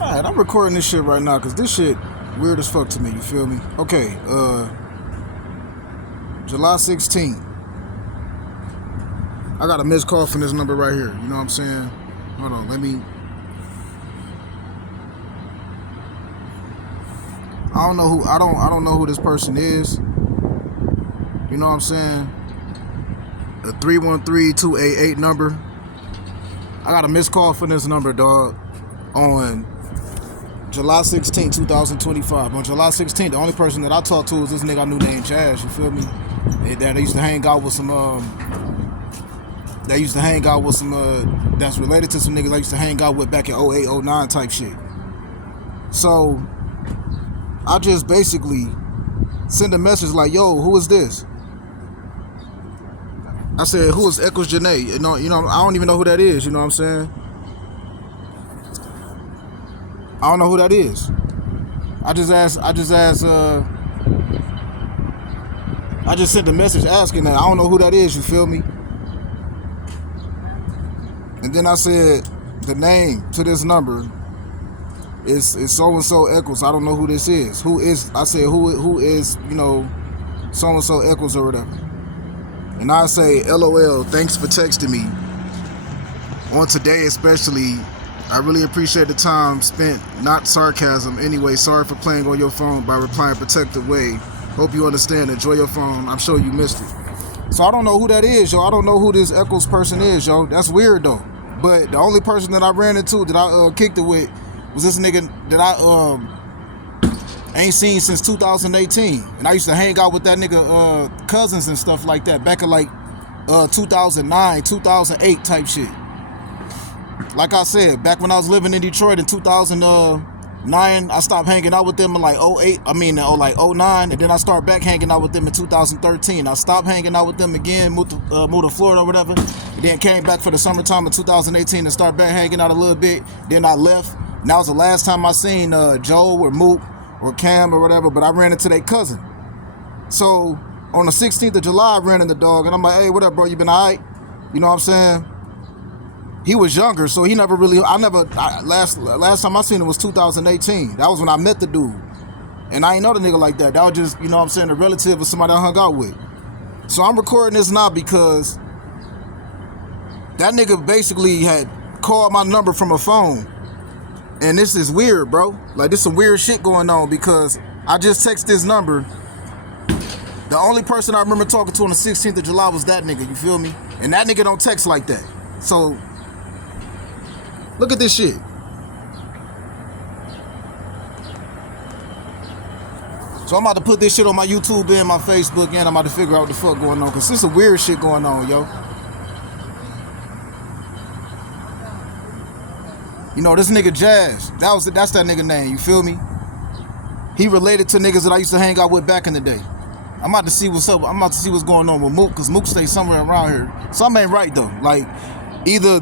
Alright, I'm recording this shit right now because this shit weird as fuck to me, you feel me? Okay, July 16th. I got a missed call from this number right here, you know what I'm saying? Hold on, let me... I don't know who this person is. You know what I'm saying? A 313-288 number. I got a missed call from this number, dog, on July 16, 2025. On July 16th, the only person that I talked to was this nigga I knew named Jazz, you feel me? That they used to hang out with some, that's related to some niggas I used to hang out with back in 08, 09 type shit. So, I just basically send a message like, yo, who is this? I said, who is Echoes Janae? You know, I don't even know who that is, you know what I'm saying? I don't know who that is. I just sent a message asking that. I don't know who that is, you feel me? And then I said, the name to this number is so-and-so Echoes. I don't know who this is. Who is, I said, who is, you know, so-and-so Echoes or whatever. And I say, LOL, thanks for texting me. On today especially, I really appreciate the time spent, not sarcasm. Anyway, sorry for playing on your phone by replying protective way. Hope you understand. Enjoy your phone. I'm sure you missed it. So I don't know who that is, yo. I don't know who this Echoes person is, yo. That's weird, though. But the only person that I ran into that I kicked it with was this nigga that I ain't seen since 2018. And I used to hang out with that nigga cousins and stuff like that back in like 2009, 2008 type shit. Like I said, back when I was living in Detroit in 2009, I stopped hanging out with them in like 08, like 09, and then I started back hanging out with them in 2013. I stopped hanging out with them again, moved to Florida or whatever, and then came back for the summertime of 2018 and started back hanging out a little bit. Then I left, and that was the last time I seen Joe or Mook or Cam or whatever, but I ran into their cousin. So on the 16th of July, I ran into the dog, and I'm like, hey, what up, bro? You been all right? You know what I'm saying? He was younger, so he never really, last time I seen him was 2018. That was when I met the dude. And I ain't know the nigga like that. That was just, you know what I'm saying, a relative of somebody I hung out with. So I'm recording this now because that nigga basically had called my number from a phone. And this is weird, bro. Like, this some weird shit going on because I just text this number. The only person I remember talking to on the 16th of July was that nigga, you feel me? And that nigga don't text like that. So, look at this shit. So I'm about to put this shit on my YouTube and my Facebook, and I'm about to figure out what the fuck going on, because there's some weird shit going on, yo. You know, this nigga Jazz, that's that nigga name, you feel me? He related to niggas that I used to hang out with back in the day. I'm about to see what's up. I'm about to see what's going on with Mook, because Mook stays somewhere around here. Something ain't right, though. Like, either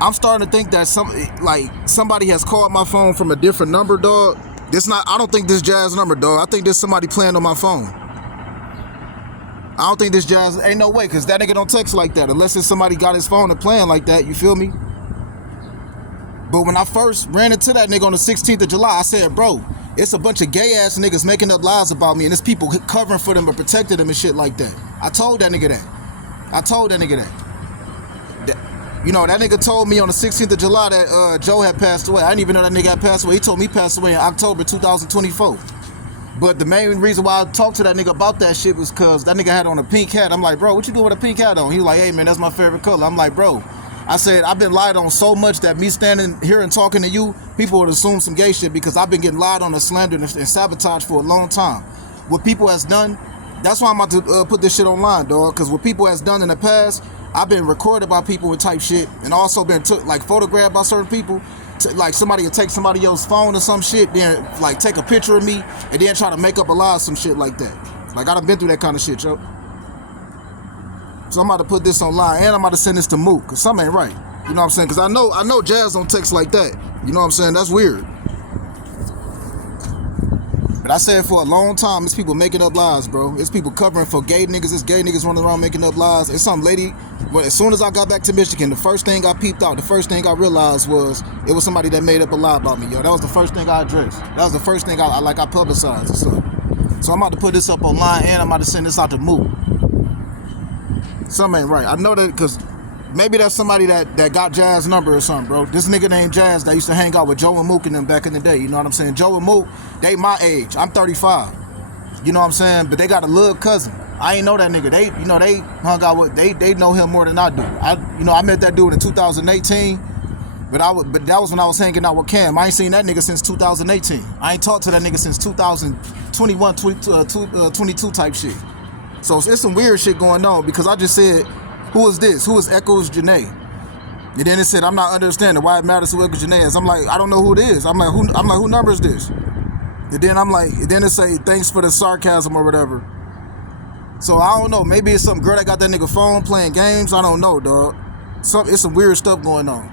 I'm starting to think that somebody has called my phone from a different number, dog. I don't think this Jazz number, dog. I think there's somebody playing on my phone. I don't think this Jazz, ain't no way, because that nigga don't text like that, unless it's somebody got his phone and playing like that, you feel me? But when I first ran into that nigga on the 16th of July, I said, bro, it's a bunch of gay ass niggas making up lies about me, and it's people covering for them or protecting them and shit like that. I told that nigga that. You know, that nigga told me on the 16th of July that Joe had passed away. I didn't even know that nigga had passed away. He told me he passed away in October 2024. But the main reason why I talked to that nigga about that shit was because that nigga had on a pink hat. I'm like, bro, what you doing with a pink hat on? He was like, hey, man, that's my favorite color. I'm like, bro, I said, I've been lied on so much that me standing here and talking to you, people would assume some gay shit, because I've been getting lied on and slandered and sabotaged for a long time. What people has done, that's why I'm about to put this shit online, dog, because what people has done in the past, I've been recorded by people with type shit, and also been photographed by certain people. Like, somebody will take somebody else's phone or some shit, then like take a picture of me and then try to make up a lie or some shit like that. Like, I done been through that kind of shit, yo. So I'm about to put this online, and I'm about to send this to Mook, because something ain't right. You know what I'm saying? Because I know Jazz don't text like that. You know what I'm saying? That's weird. But I said for a long time, it's people making up lies, bro. It's people covering for gay niggas. It's gay niggas running around making up lies. It's some lady. But as soon as I got back to Michigan, the first thing I peeped out, the first thing I realized was it was somebody that made up a lie about me, yo. That was the first thing I addressed. That was the first thing I publicized and stuff. So I'm about to put this up online and I'm about to send this out to Mook. Something ain't right. I know that because maybe that's somebody that got Jazz number or something, bro. This nigga named Jazz that used to hang out with Joe and Mook and them back in the day. You know what I'm saying? Joe and Mook, they my age. I'm 35. You know what I'm saying? But they got a little cousin. I ain't know that nigga. They hung out with. They know him more than I do. I met that dude in 2018. But that was when I was hanging out with Cam. I ain't seen that nigga since 2018. I ain't talked to that nigga since 2021, 22 type shit. So it's some weird shit going on because I just said, who is this? Who is Echoes Janae? And then it said, I'm not understanding why it matters who Echoes Janae is. I'm like, I don't know who it is. I'm like, who number is this? And then it say, thanks for the sarcasm or whatever. So I don't know. Maybe it's some girl that got that nigga phone playing games. I don't know, dog. It's some weird stuff going on.